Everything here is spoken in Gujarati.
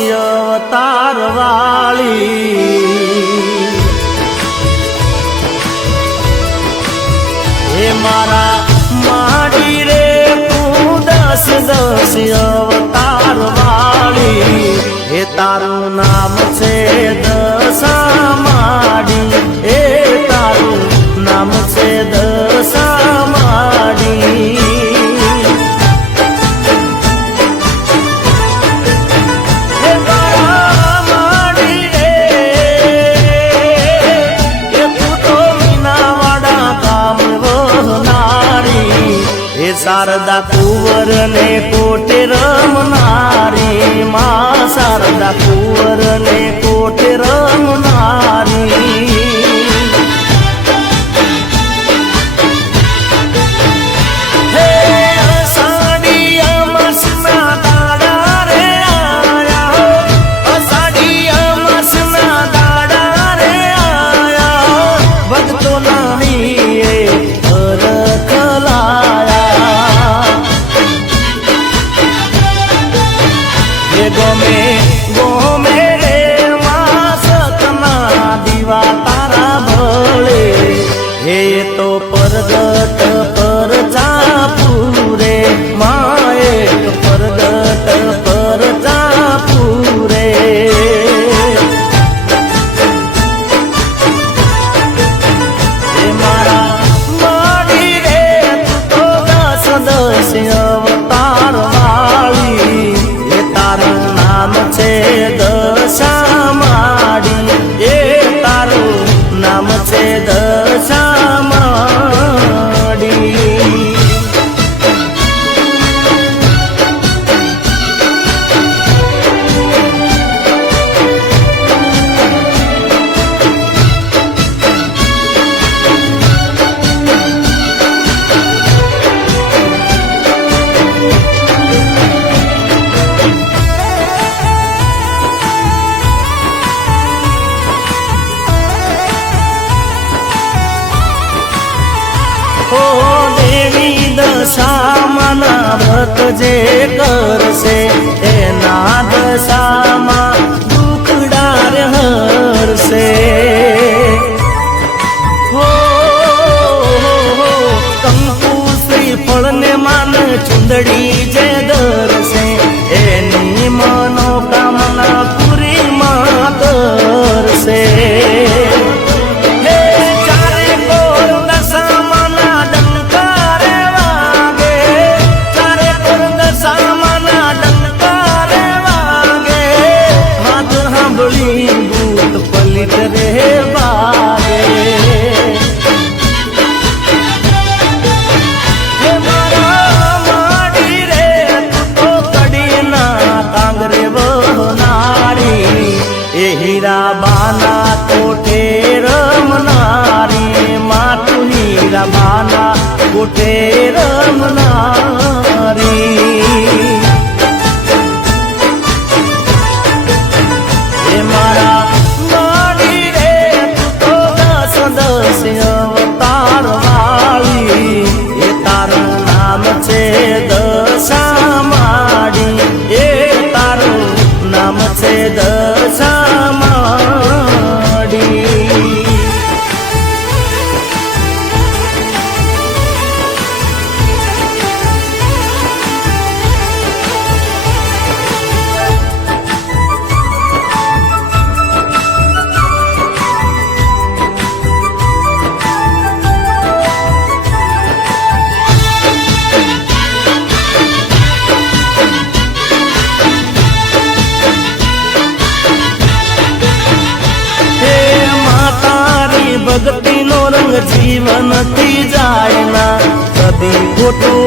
અવતાર વાળી હે મારા માડી રે તું દસ દસ અવતાર વાળી હે તારું નામ છે દશા માડી હે તારું નામ છે દશા માડી શારદા કુંવર ને કોટે રમનારી માં શારદા કુંવર ને કોટે રમનારી હે અષાઢી અમાસના દાડા રે આયા અષાઢી અમાસના દાડા રે આયા ભક્તો નાની ગમે ગમે રે માસતના દીવા તારા ભળે હે તો પરગટ પર ચાપુરે માએ પરગટ પર ચાપુરે હે મારા માડી રે તું તો દસ દસ અવતાર વાળી તારું નામ છે દશા માડી એ તારું નામ છે દશા માડી ઓ દેવી દશામાં વ્રત જે કરશે એના દશામાં દુખડાર હરશે હો કંકુ શ્રીફળ ને માન ચુંદડી જે ધરશે એની મનોકામના પૂરી માં કરશે હીરા બાના કોઠે રમનારી માતું હીરા બાના કોઠે રમનારી હે મારા માડી રે તું તો દસ દસ અવતાર વાળી એ તારું નામ છે દશા માડી એ તારું નામ છે દશા ભક્તિ નો રંગ જીવન થી જાય ના કદી ખોટું